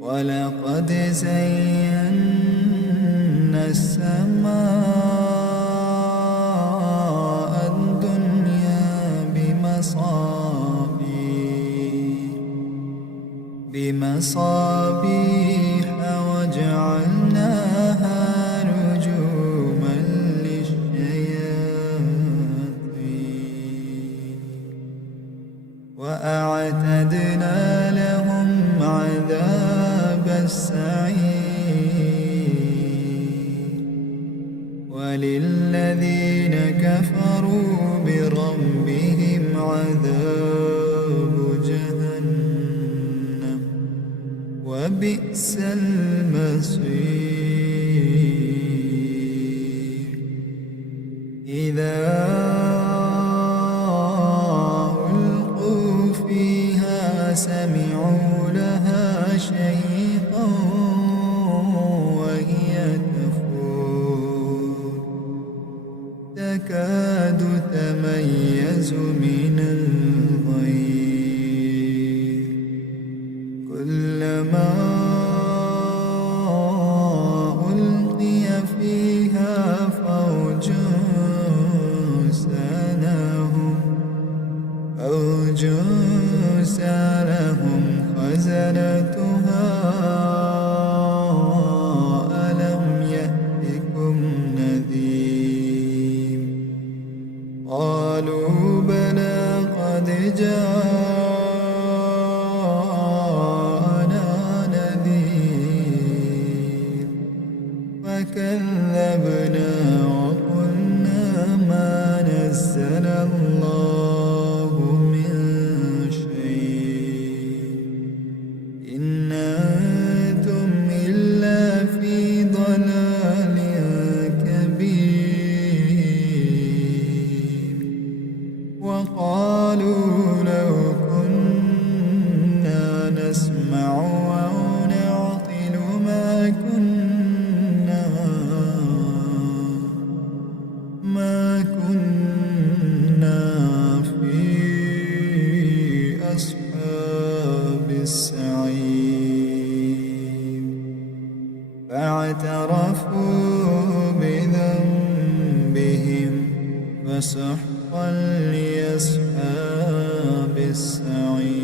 ولقد زينا السماء الدنيا بمصابيح وجعلناها رجوما للشياطين وأعتدنا لهم عذاب السعير وللذين كفروا بربهم عذاب جهنم وبئس المصير إذا ألقوا فيها سمعوا لها شهيقا وهي تفور تكاد تميز من الغيظ كلما ألقي فيها فوج سألهم خزنتها ألم يأتكم نذير قالوا بلى قد جاءنا نذير فكذبنا وقلنا ما نزل الله من شيء إن أنتم إلا في ضلال كبير وقالوا لو كنا نسمع أو نعقل ما كنا في أصحاب السعير فاعترفوا بذنبهم فسحقا لأصحاب السعير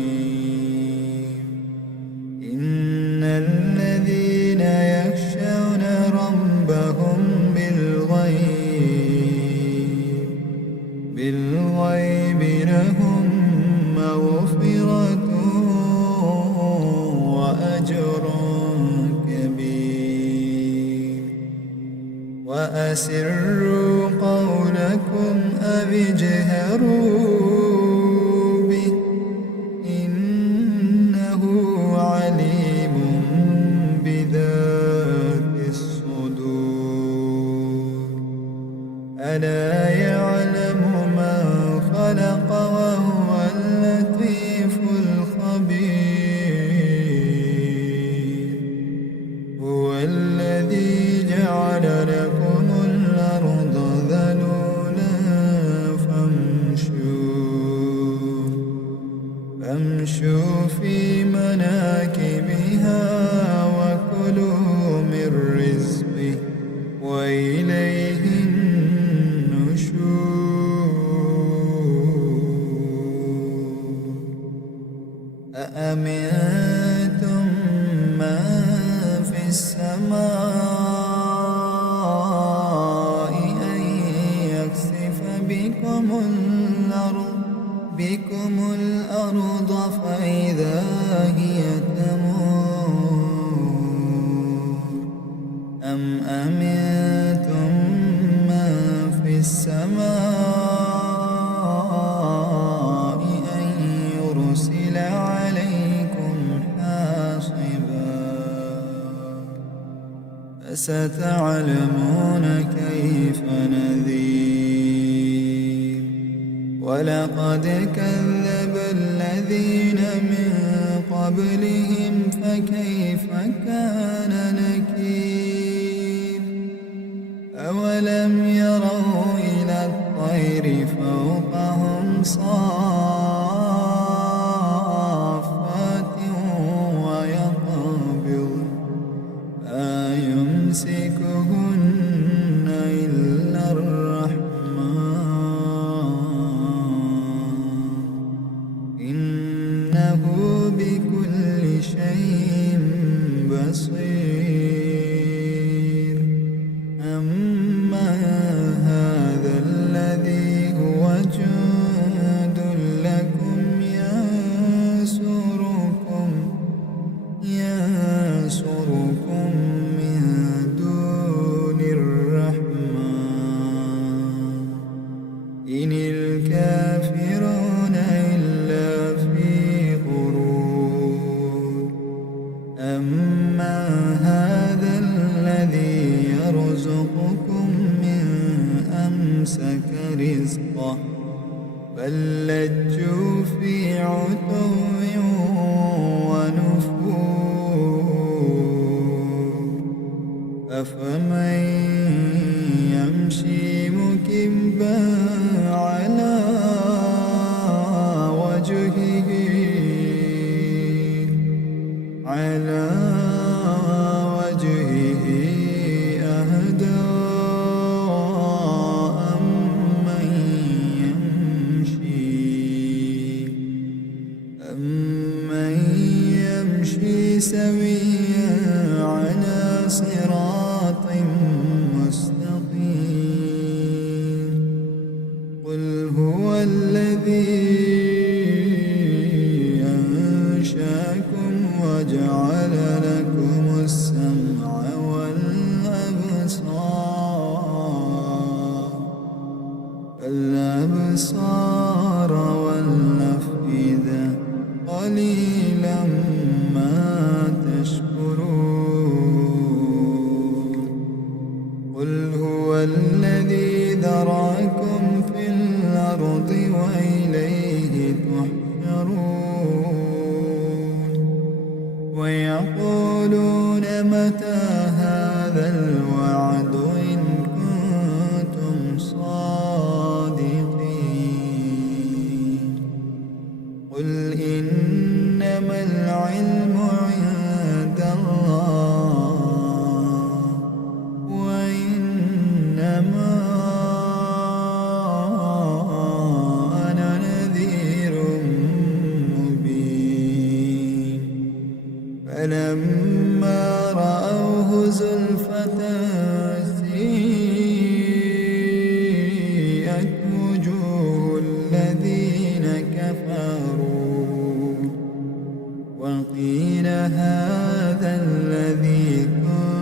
إن الذين يخشون ربهم بالغيب لهم مغفرة وأجر كبير وأسروا قولكم أو اجهروا به إنه عليم بذات الصدور ألا يعلم من خلق وهو اللطيف الخبير هو الذي جعل لكم الأرض ذلولا فامشوا في مناكبها وكلوا من رزقه وإليه أأمنتم من في السماء أن يخسف بكم الأرض فإذا هي تمور أم أمنتم من في السماء أن يرسل عليكم حاصبا فستعلمون كيف نذير ولقد كذب الذين من قبلهم فكيف كان نكير أولم يروا إلى الطير فوقهم صافات بصير أما هذا الذي هو جند لكم ينصركم من دون الرحمن إن الكافرون إلا في غرور أما هذا الذي يرزقكم من أمسك رزقه بل لجوا في عتو ونفور أفمن يمشي مكبا على وجهه أهدى أمن يمشي سويا على صراط مستقيم قل هو الذي أنشأكم وجعل لكم السمع والأبصار والأفئدة قليلا ما تشكرون قل هو الذي ذرأكم في الأرض وإليه تحشرون ويقولون متى هذا الوعد إن كنتم صادقين قل إنما العلم عند الله وإنما أنا نذير مبين فلما رأوه زلفة سيئت وجوه الذين كفروا وقيل هذا الذي كنتم